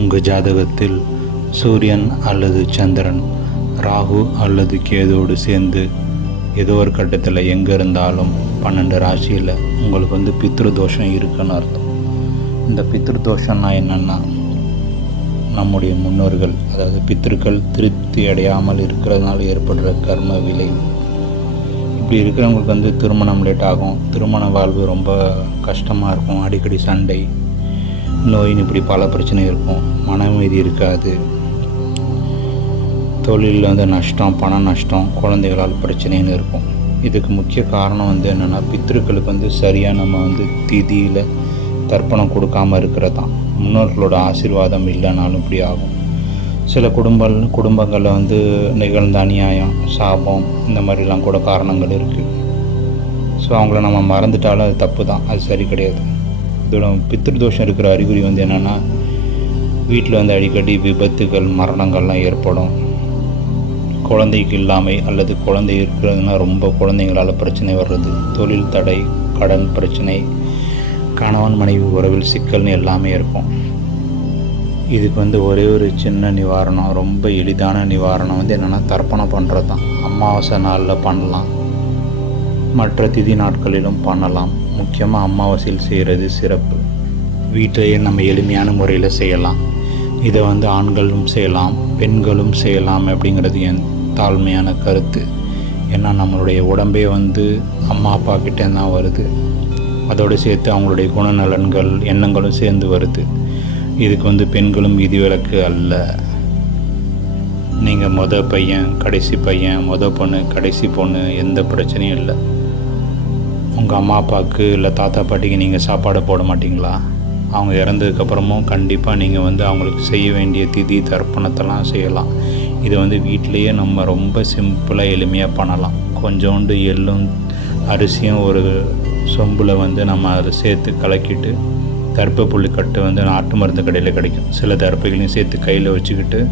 உங்கள் ஜாதகத்தில் சூரியன் அல்லது சந்திரன் ராகு அல்லது கேதோடு சேர்ந்து ஏதோ ஒரு கட்டத்தில் எங்கே இருந்தாலும் பன்னெண்டு ராசியில் உங்களுக்கு வந்து பித்ரு தோஷம் இருக்குன்னு அர்த்தம். இந்த பித்ருதோஷம்னா என்னென்னா நம்முடைய முன்னோர்கள் அதாவது பித்திருக்கள் திருப்தி அடையாமல் இருக்கிறதுனால ஏற்படுற கர்ம விளைவு இப்படி இருக்கிறவங்களுக்கு வந்து திருமணம் லேட் ஆகும். திருமண வாழ்வு ரொம்ப கஷ்டமாக இருக்கும். அடிக்கடி சண்டை. நோயின் இப்படி பல பிரச்சனை இருக்கும். மன அமைதி இருக்காது. தொழிலில் வந்து நஷ்டம் பண நஷ்டம் குழந்தைகளால் பிரச்சனைன்னு இருக்கும். இதுக்கு முக்கிய காரணம் வந்து என்னென்னா பித்திருக்களுக்கு வந்து சரியாக நம்ம வந்து திதியில் தர்ப்பணம் கொடுக்காம இருக்கிறது தான் முன்னோர்களோட ஆசீர்வாதம் இல்லைனாலும் இப்படி ஆகும். சில குடும்ப குடும்பங்களில் வந்து நிகழ்ந்த அநியாயம் சாபம் இந்த மாதிரிலாம் கூட காரணங்கள் இருக்குது ஸோ அவங்கள நம்ம மறந்துட்டாலும் அது தப்பு தான் அது சரி கிடையாது. இதோட பித்ருதோஷம் இருக்கிற அறிகுறி வந்து என்னென்னா வீட்டில் வந்து அடிக்கடி விபத்துகள் மரணங்கள்லாம் ஏற்படும். குழந்தைக்கு இல்லாமை அல்லது குழந்தை இருக்கிறதுனா ரொம்ப குழந்தைங்களால் பிரச்சனை வர்றது. தொழில் தடை கடன் பிரச்சனை கணவன் மனைவி உறவில் சிக்கல்னு எல்லாமே இருக்கும். இதுக்கு வந்து ஒரே ஒரு சின்ன நிவாரணம் ரொம்ப எளிதான நிவாரணம் வந்து என்னென்னா தர்ப்பணம் பண்ணுறது தான் அமாவாசை நாளில் பண்ணலாம். மற்ற திதி நாட்களிலும் பண்ணலாம். முக்கியமாக அமாவாசையில் செய்கிறது சிறப்பு. வீட்டிலேயே நம்ம எளிமையான முறையில் செய்யலாம். இதை வந்து ஆண்களும் செய்யலாம் பெண்களும் செய்யலாம் அப்படிங்கிறது என் தாழ்மையான கருத்து. ஏன்னா நம்மளுடைய உடம்பே வந்து அம்மா அப்பா கிட்டே தான் வருது. அதோடு சேர்த்து அவங்களுடைய குணநலன்கள் எண்ணங்களும் சேர்ந்து வருது. இதுக்கு வந்து பெண்களும் விதிவிலக்கு அல்ல. நீங்கள் மொதல் பையன் கடைசி பையன் மொதல் பொண்ணு கடைசி பொண்ணு எந்த பிரச்சனையும் இல்லை. உங்கள் அம்மா அப்பாவுக்கு இல்லை தாத்தா பாட்டிக்கு நீங்கள் சாப்பாடு போட மாட்டிங்களா? அவங்க இறந்ததுக்கப்புறமும் கண்டிப்பாக நீங்கள் வந்து அவங்களுக்கு செய்ய வேண்டிய திதி தர்ப்பணத்தெல்லாம் செய்யலாம். இதை வந்து வீட்டிலையே நம்ம ரொம்ப சிம்பிளாக எளிமையாக பண்ணலாம். கொஞ்சோண்டு எள்ளும் அரிசியும் ஒரு சொம்பில் வந்து நம்ம அதை சேர்த்து கலக்கிட்டு தர்ப்ப கட்டு வந்து நாட்டு மருந்து கடையில் கிடைக்கும். சில தர்ப்பைகளையும் சேர்த்து கையில் வச்சுக்கிட்டு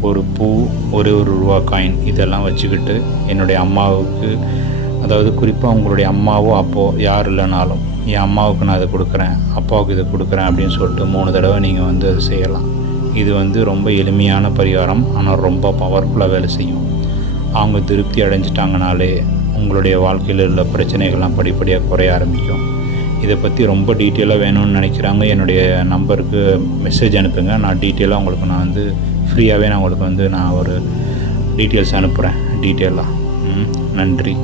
ஒரு பூ ஒரே ஒரு ரூபா காயின் இதெல்லாம் வச்சுக்கிட்டு என்னுடைய அம்மாவுக்கு அதாவது குறிப்பாக உங்களுடைய அம்மாவோ அப்போ யார் இல்லைனாலும் என் அம்மாவுக்கு நான் இதை கொடுக்குறேன் அப்பாவுக்கு இதை கொடுக்குறேன் அப்படின்னு சொல்லிட்டு மூணு தடவை நீங்கள் வந்து அதை செய்யலாம். இது வந்து ரொம்ப எளிமையான பரிகாரம் ஆனால் ரொம்ப பவர்ஃபுல்லாக வேலை செய்யும். அவங்க திருப்தி அடைஞ்சிட்டாங்கனாலே உங்களுடைய வாழ்க்கையில் உள்ள பிரச்சனைகள்லாம் படிப்படியாக குறைய ஆரம்பிக்கும். இதை பற்றி ரொம்ப டீட்டெயிலாக வேணும்னு நினைக்கிறாங்க. என்னுடைய நம்பருக்கு மெசேஜ் அனுப்புங்க. நான் டீட்டெயிலாக உங்களுக்கு நான் வந்து ஃப்ரீயாகவே நான் உங்களுக்கு வந்து நான் ஒரு டீட்டெயில்ஸ் அனுப்புகிறேன் டீட்டெயிலாக நன்றி.